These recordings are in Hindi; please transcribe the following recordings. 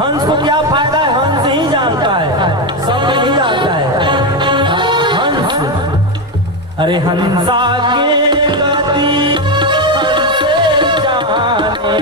हंस को क्या फायदा है हंस ही जानता है, सब नहीं जानता है। हंस, अरे हंसा के गति हंसे जाने,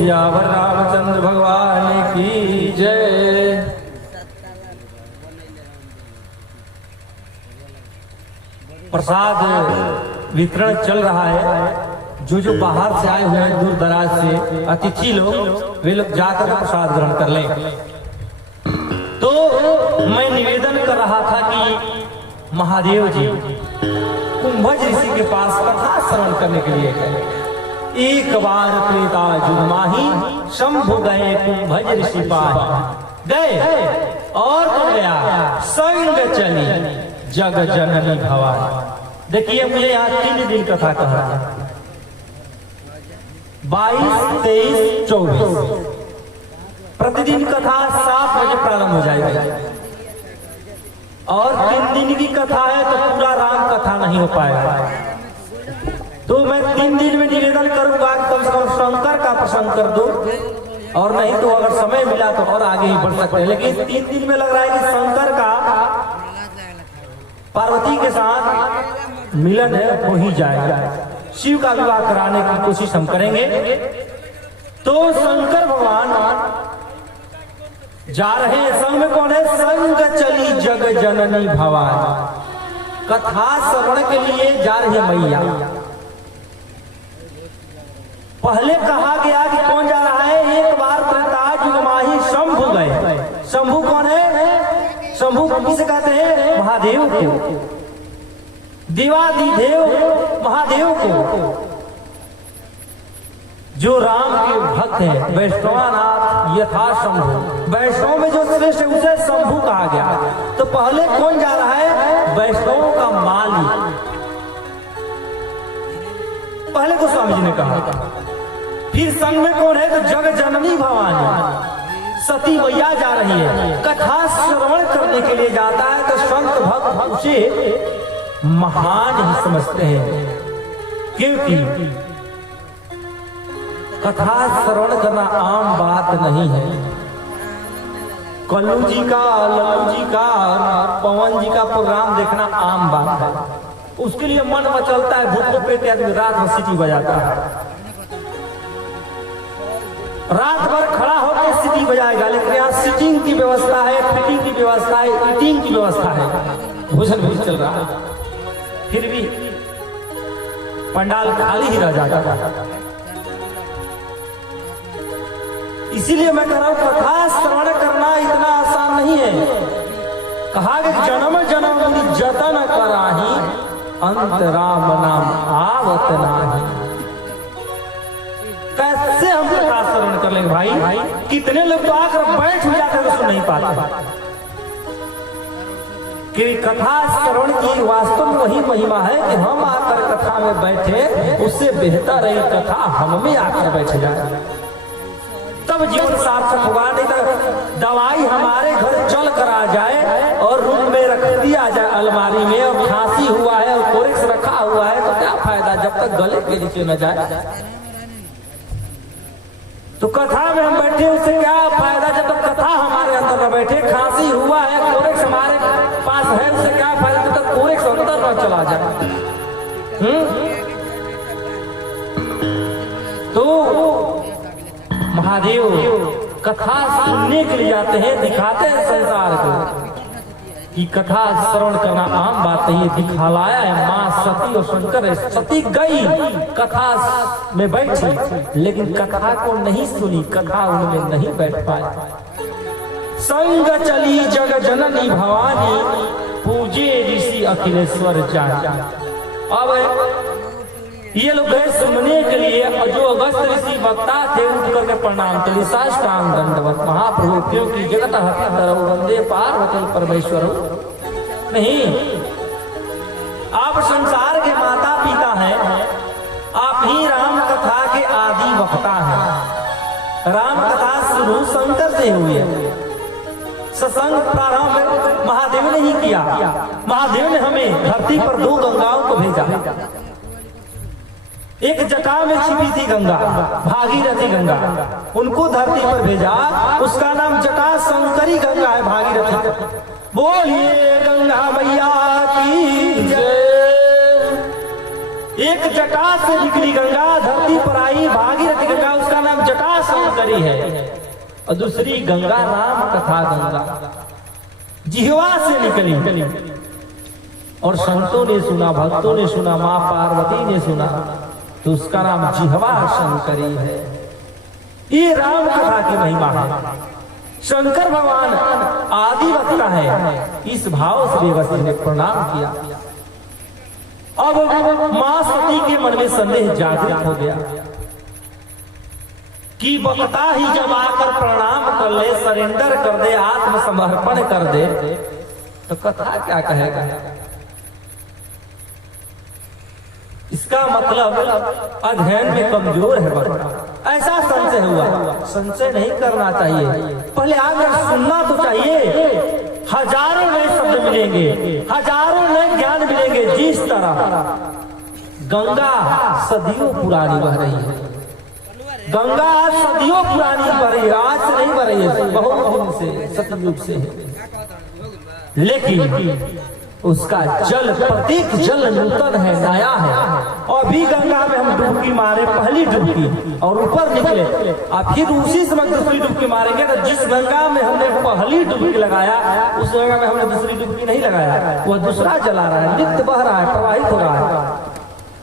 सियावर रामचंद्र भगवान की जय। प्रसाद वितरण चल रहा है। जो बाहर से आए हुए हैं दूर दराज से अतिथि लोग, वे लोग जाकर प्रसाद ग्रहण कर लें। तो मैं निवेदन कर रहा था कि महादेव जी कुंभज ऋषि के पास कथा श्रवण करने के लिए गए। एक बार त्रेता जुग माही शंभु गए कुंभज ऋषि पास गए और तो गया संग चली जग जननी भवानी। देखिए मुझे यहाँ 3 दिन कथा कहा, 22, 23, 24 प्रतिदिन कथा 7 बजे प्रारंभ हो जाएगी और 3 दिन की कथा है तो पूरा राम कथा नहीं हो पाएगा। तो मैं 3 दिन में निवेदन करूंगा कि कम से कम शंकर का प्रसंग कर दो, और नहीं तो अगर समय मिला तो और आगे ही बढ़ सकते हैं। लेकिन 3 दिन में लग रहा है कि शंकर का पार्वती के साथ मिलन है हो ही जाएगा। शिव का विवाह कराने की कोशिश हम करेंगे। तो शंकर भगवान जा रहे हैं, संग में कौन है? संग चली जग जननी भवानी। कथा श्रवण के लिए जा रही है मैया। पहले कहा गया कि कौन जा रहा है? एक बार त्रेता जुग माही शंभु गए। शंभु कौन है? शंभु किसे कहते हैं? महादेव को, देवादिदेव महादेव को, जो राम के भक्त हैं। वैष्णवानाथ यथा शंभु, वैष्णव में जो श्रेष्ठ है उसे शंभु कहा गया। तो पहले कौन जा रहा है? वैष्णव का माली। पहले को स्वामी जी ने कहा। फिर संग में कौन है? तो जग जननी भवानी सती मैया जा रही है। कथा श्रवण करने के लिए जाता है तो संत भक्त उसे महान ही समझते हैं, क्योंकि कथा श्रवण करना आम बात नहीं है। कल्लू जी का, लल्लू जी का, पवन जी का प्रोग्राम देखना आम बात है। उसके लिए मन मचलता है, भूखों पेट आदमी रात में सीटी बजाता है, रात भर खड़ा होकर सीटी बजाएगा। लेकिन यहाँ सीटिंग की व्यवस्था है, फिटिंग की व्यवस्था है, ईटिंग की व्यवस्था है, भोजन भी चल रहा है, फिर भी पंडाल खाली ही रह जाता है। इसीलिए मैं कह रहा हूं कथा श्रवण करना इतना आसान नहीं है। कहा कि जन्म जन्म जतन कराही अंत राम नाम आवत नाही। कैसे हम कथा श्रवण कर लेंगे भाई? कितने लोग तो आकर बैठ जाते तो सुन नहीं पाते। कि कथा श्रवण की वास्तव में वही महिमा है कि हम आकर कथा में बैठे, उससे बेहतर है कथा हम में आकर बैठ जाए, तब जीवन सार्थक होगा। नहीं तो दवाई हमारे घर चल कर आ जाए और रूम में रख दिया जाए अलमारी में, और खांसी हुआ है और कोरिक्स रखा हुआ है तो क्या फायदा जब तक गले के नीचे न जाए। तो कथा में हम बैठे उससे क्या फायदा जब तक कथा हमारे अंदर न बैठे। खांसी हुआ है, कोरिक्स हमारे पास है, उससे क्या फायदा जब तक कोरिक्स अंदर न चला जाए। तो महादेव कथा सुनने के लिए जाते हैं, दिखाते हैं संसार को कि कथा श्रवण करना आम बात नहीं है। दिखालाया है माँ सती और शंकर है। सती गई कथा में बैठी, लेकिन कथा को नहीं सुनी, कथा उनमें नहीं बैठ पाए। संग चली जग जननी भवानी पूजे ऋषि अखिलेश्वर जान। अब ये लोग गए सुनने के लिए, और जो अगस्त ऋषि वक्ता थे उठ करके प्रणाम करी, साष्टांग दंडवत महाप्रभु क्योंकि जगत हर वंदे पार्वती परमेश्वर। नहीं, आप संसार के माता पिता हैं, आप ही राम कथा के आदि वक्ता हैं। राम कथा शुरू शंकर से हुई है। सत्संग प्रारंभ महादेव ने ही किया। महादेव ने हमें धरती पर 2 गंगाओं को भेजा। एक जटा में छिपी थी गंगा, भागीरथी गंगा, उनको धरती पर भेजा। उसका नाम जटा शंकरी गंगा है, भागीरथी। बोलिए गंगा मैया की जय। एक जटा से निकली गंगा धरती पर आई भागीरथी गंगा, उसका नाम जटा शंकरी है। और दूसरी गंगा राम कथा गंगा जिह्वा से निकली। और संतों ने सुना, भक्तों ने सुना, मां पार्वती ने सुना, तो उसका नाम जिह्वा शंकरी है। ये राम कथा की महिमा है। शंकर भगवान आदि वक्ता है। इस भाव से देवकी ने प्रणाम किया। अब मां सती के मन में संदेह जागृत हो गया कि वक्ता ही जब आकर प्रणाम कर ले, सरेंडर कर दे, आत्मसमर्पण कर दे, तो कथा क्या कहेगा? इसका मतलब अध्ययन में कमजोर है वक्ता। ऐसा संशय हुआ। संशय नहीं करना चाहिए, पहले आकर सुनना तो चाहिए। हजारों नए शब्द मिलेंगे, हजारों नए ज्ञान मिलेंगे। जिस तरह गंगा सदियों पुरानी बह रही है, गंगा आज सदियों पुरानी बह रही है, आज से नहीं बह रही है, बहुत दिन से, सतयुग से। लेकिन उसका जल, प्रत्येक जल नूतन है, नया है। और भी गंगा में हम डुबकी मारे, पहली डुबकी, और ऊपर निकले, और फिर उसी समय दूसरी डुबकी मारेंगे। तो जिस गंगा में हमने पहली डुबकी लगाया, उस गंगा में हमने दूसरी डुबकी नहीं लगाया, वह दूसरा जला रहा है, नित्य बह रहा है, प्रवाहित हो रहा है।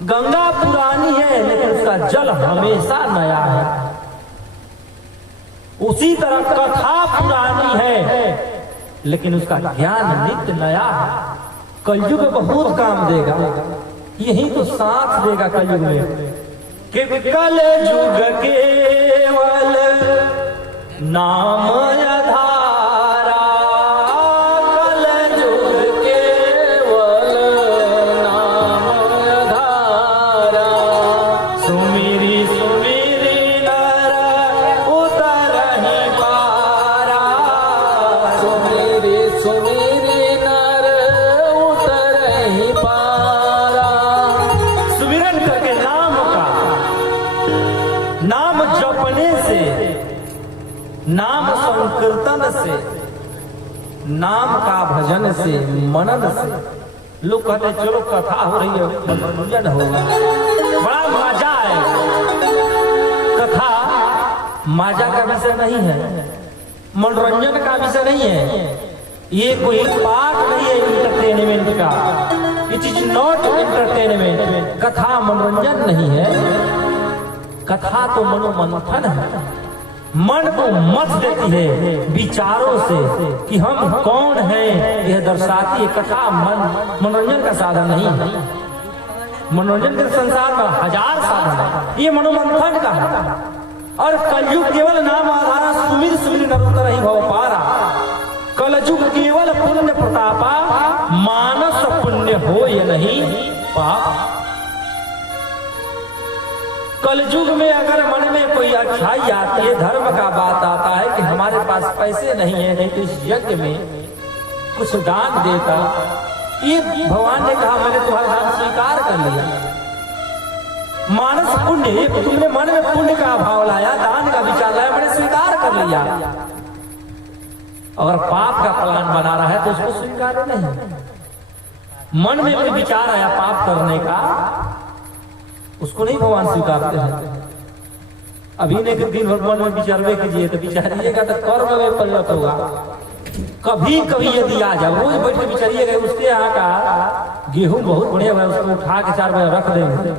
गंगा पुरानी है, लेकिन उसका जल हमेशा नया है। उसी तरह कथा पुरानी है, लेकिन उसका ज्ञान नित्य नया है। कलयुग में बहुत काम देगा, यही तो साथ देगा कलयुग में। कि कल युग केवल नाम आधारा, कल युग केवल नाम आधारा। सुमिरी सुमिरी नर उतरहि पारा, सुमिरी सुमिरी नर उतरहि पारा। सुमिरन करके नाम का, नाम जपने से, नाम संकीर्तन से, नाम का भजन से, मनन से। लोग कहते चलो कथा हो रही है, मनोरंजन होगा, बड़ा मजा है। कथा मजा का विषय नहीं है, मनोरंजन का विषय नहीं है। ये कोई पाठ नहीं है इंटरटेनमेंट का। It is not entertainment. कथा मनोरंजन नहीं है, कथा तो मनोमंथन है। मन को मत देती है विचारों से कि हम कौन हैं, यह दर्शाती है। कथा मनोरंजन का साधन नहीं है। मनोरंजन के संसार में हजार साधन है, ये मनोमंथन का है। और कलयुग केवल नाम आधारा, सुमिर सुमिर नर उतरहि भव पारा। कलयुग केवल पुण्य प्रतापा, मानस पुण्य हो ये नहीं पाप। कलयुग में अगर मन में कोई अच्छाई आती है, धर्म का बात आता है कि हमारे पास पैसे नहीं है, नहीं तो इस यज्ञ में कुछ दान देता, ये भगवान ने कहा मैंने तुम्हारा दान स्वीकार कर लिया। मानस पुण्य, तुमने मन में पुण्य का भाव लाया, दान का विचार लाया, मैंने स्वीकार कर लिया। अगर पाप का प्लान बना रहा है तो उसको स्वीकार नहीं। मन में कोई विचार आया पाप करने का, उसको नहीं भगवान स्वीकारते हैं। अभी ने दिन भगवान में विचारवे कीजिए तो विचारिएगा तो कर्म में परिणत होगा। कभी कभी यदि आ जाए, रोज बैठ के विचारिएगा, उसके यहाँ का गेहूं बहुत बढ़िया हुआ, उसको उठा के 4 बजे रख देंगे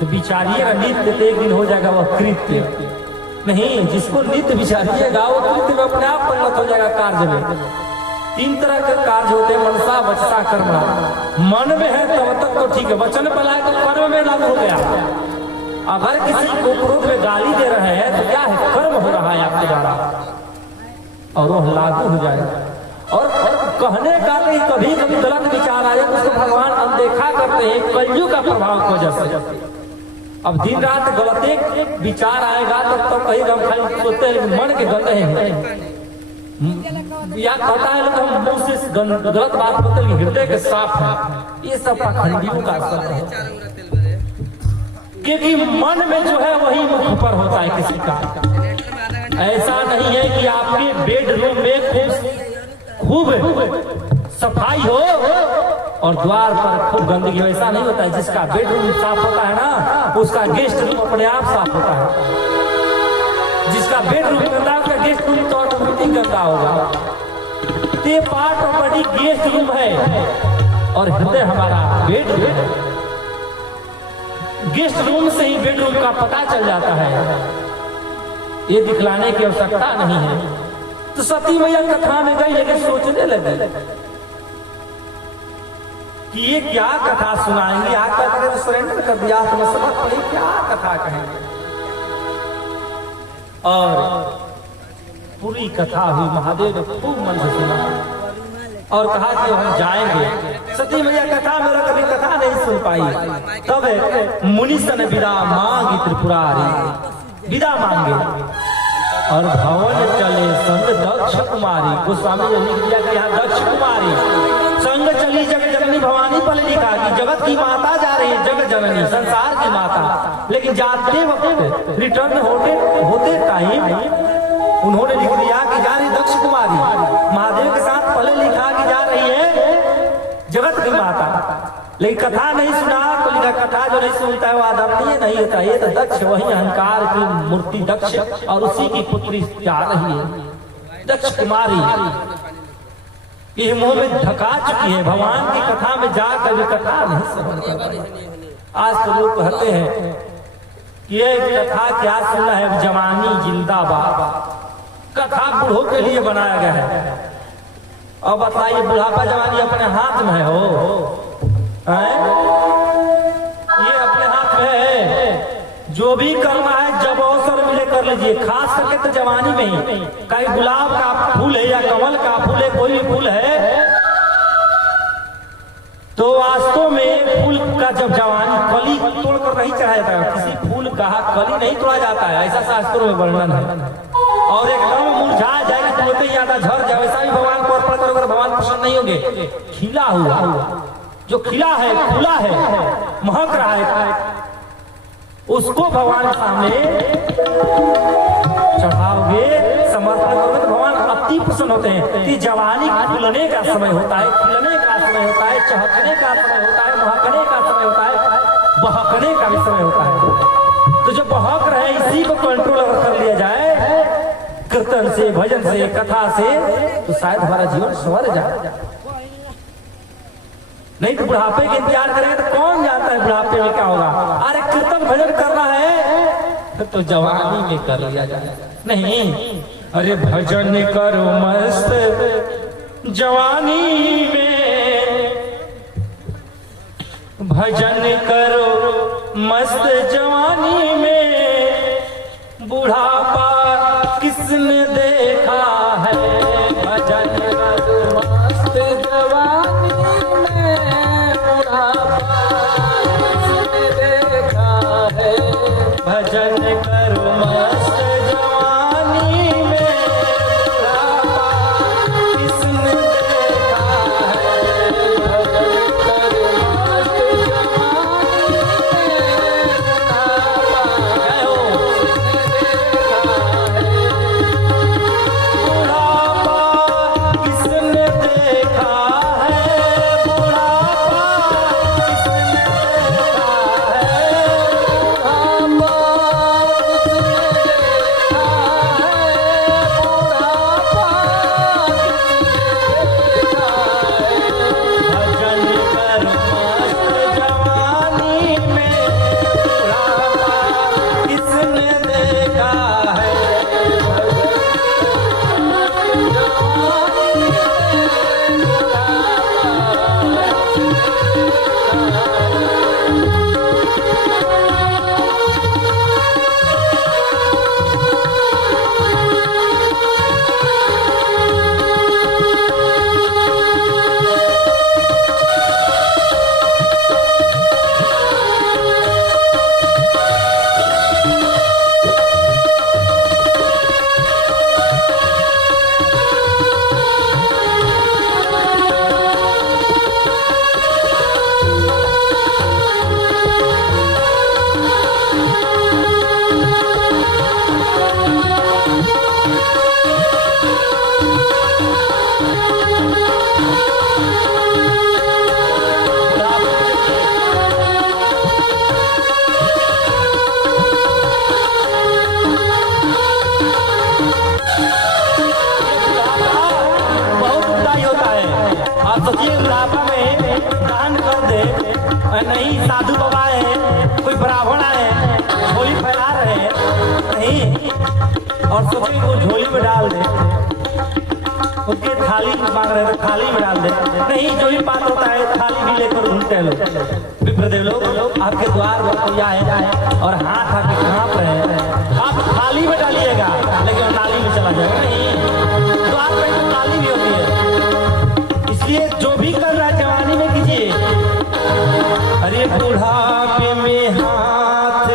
तो विचारिएगा नित्य, तो एक दिन हो जाएगा वह कृत्य। नहीं, जिसको नित्य विचारिएगा वो कृत्य में अपने आप परिणत हो जाएगा। कार्य में 3 तरह के कार्य होते हैं, मनसा वचसा कर्मणा। मन में है तब तक तो ठीक है, वचन पलाए तो कर्म में लागू हो गया। अगर किसी को क्रोध में गाली दे रहे हैं तो क्या है, कर्म हो रहा है आपके द्वारा, और वह लागू हो जाएगा। और कहने का कि कभी कभी गलत विचार आए तो उसको भगवान अनदेखा करते हैं, कलयुग का प्रभाव की वजह से। अब दिन रात गलत एक विचार आएगा तो कहीं हम खाली सोचते हैं मन के गलत है, या कहता है लोग हम मुंह से गलत बात बोलते हैं, हृदय के साफ है। ये सब पाखंडियों का असर है, क्योंकि मन में जो है वही मुख पर होता है किसी का। ऐसा नहीं है कि आपके बेडरूम में खूब सफाई हो और द्वार पर खूब गंदगी। वैसा नहीं होता है, जिसका बेडरूम साफ होता है ना उसका गेस्ट रूम अपने आप साफ होता है। जिसका बेडरूम गंदा उसका गेस्ट रूम तो ऑटोमेटिक गंदा होगा। ये part of body guest room है और हृदय हमारा बेडरूम है। गेस्ट रूम से ही बेडरूम का पता चल जाता है, ये दिखलाने की आवश्यकता नहीं है। तो सती मैया कथा में गई लेकिन सोचने लगी कि ये क्या कथा सुनाएंगे। आकर के सरेंडर कर दिया, तो सबक पड़ी क्या कथा कहेंगे। और पूरी कथा हुई, महादेव ने खूब मन से सुना और कहा कि हम जाएंगे। सती मैया कथा मेरा कभी कथा नहीं सुन पाई। तब मुनि सन विदा मांगी त्रिपुरारी, विदा मांगे और भवन चले संग दक्ष कुमारी। गोस्वामी ने लिख दिया कि यहाँ दक्ष कुमारी संग चली जग जननी भवानी पर लिखा कि जगत की माता जा रही है, जग जननी संसार की माता। लेकिन जाते वक्त रिटर्न होते टाइम उन्होंने लिख दिया कि जा रही दक्ष कुमारी, महादेव के साथ पहले लिखा कि जा रही है जगत की माता। लेकिन कथा नहीं सुना तो लिखा कथा जो नहीं सुनता है वो आदरणीय नहीं होता। ये तो दक्ष वही अहंकार की मूर्ति दक्ष और उसी की पुत्री जा रही है दक्ष कुमारी। ये मुंह में ढका चुकी है, भगवान की कथा में जाकर भी कथा नहीं समझ। आज तो लोग कहते हैं ये कथा क्या सुना है, जवानी जिंदाबाद। कथा बूढ़ों के लिए बनाया गया है। और बताइए बुढ़ापा जवानी अपने हाथ में है हो ये अपने हाथ में है। जो भी करना है जब अवसर मिले कर लीजिए, खास करके तो जवानी में ही। कहीं गुलाब का फूल है या कमल का फूल है, कोई भी फूल है तो वास्तव में फूल का जब जवानी कली तोड़कर नहीं चढ़ाया जाता है। किसी फूल का कली नहीं तोड़ा जाता है, ऐसा शास्त्रों में वर्णन है। और एकदम मुरझा जाएगा तो बोलते ज्यादा झड़ जाए, वैसा भी भगवान को अर्पण करोगे भगवान प्रसन्न नहीं होंगे। खिला हुआ जो खिला है, खुला है, महक रहा है, उसको भगवान सामने चढ़ाओगे, समर्पण करोगे तो भगवान अति प्रसन्न होते हैं। कि जवानी खुलने का समय होता है, खिलने का समय होता है, चहकने का समय होता है, महकने का समय होता है, बहकने का भी समय होता है। तो जो बहक रहे इसी को कंट्रोल कर लिया जाए कीर्तन से, भजन से, कथा से, तो शायद हमारा जीवन संवर जाए। नहीं तो बुढ़ापे के इंतजार करेंगे तो कौन जानता है बुढ़ापे में क्या होगा। अरे कीर्तन भजन करना है तो जवानी में कर लिया जाए। नहीं, अरे भजन करो मस्त जवानी में, भजन करो मस्त जवानी में, बुढ़ापा किसने देखा है। भजन करो मस्त जवानी में, बुढ़ापा किसने देखा है। भजन करो मस्त जवानी में, बुढ़ापा किसने देखा है। भजन करो मस्त जवानी में, बुढ़ापा किसने देखा है। बुढ़ापा किसने देखा है, बुढ़ापा ब्राह्मण आए झोली फैला रहे हैं नहीं, और सोचे वो झोली में डाल दे, उसके थाली मांग रहे थे थाली में डाल दे, नहीं जो भी बात होता है थाली भी लेकर घूमते हैं लोग। विप्रदेव लोग आपके द्वार पर कोई आए और हाथ आके कांप रहे हैं, आप थाली में डालिएगा लेकिन नाली में चला जाएगा नहीं, द्वार पर तो नाली भी होती है, इसलिए जो भी कर रहा है जवानी में कीजिए। अरे बुढ़ापे में हाथ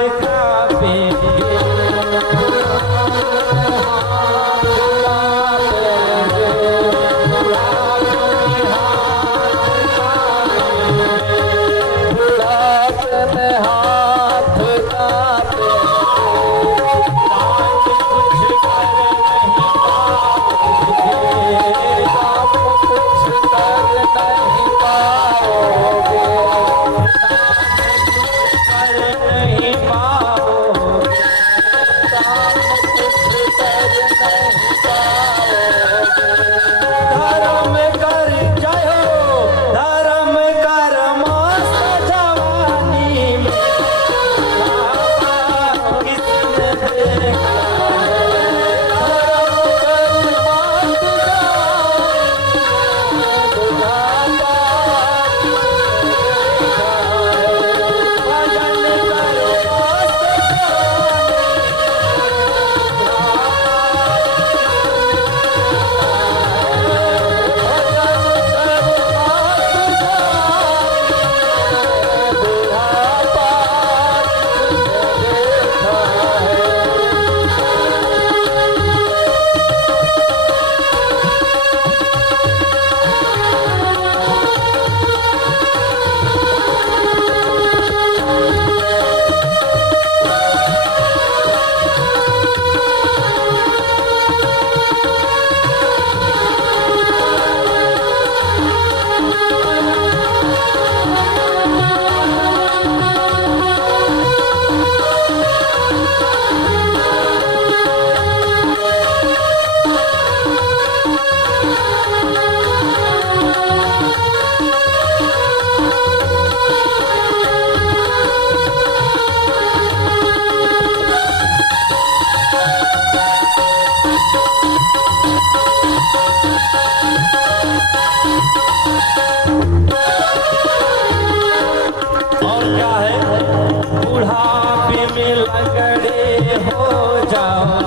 कांपे लगड़े हो जाओ।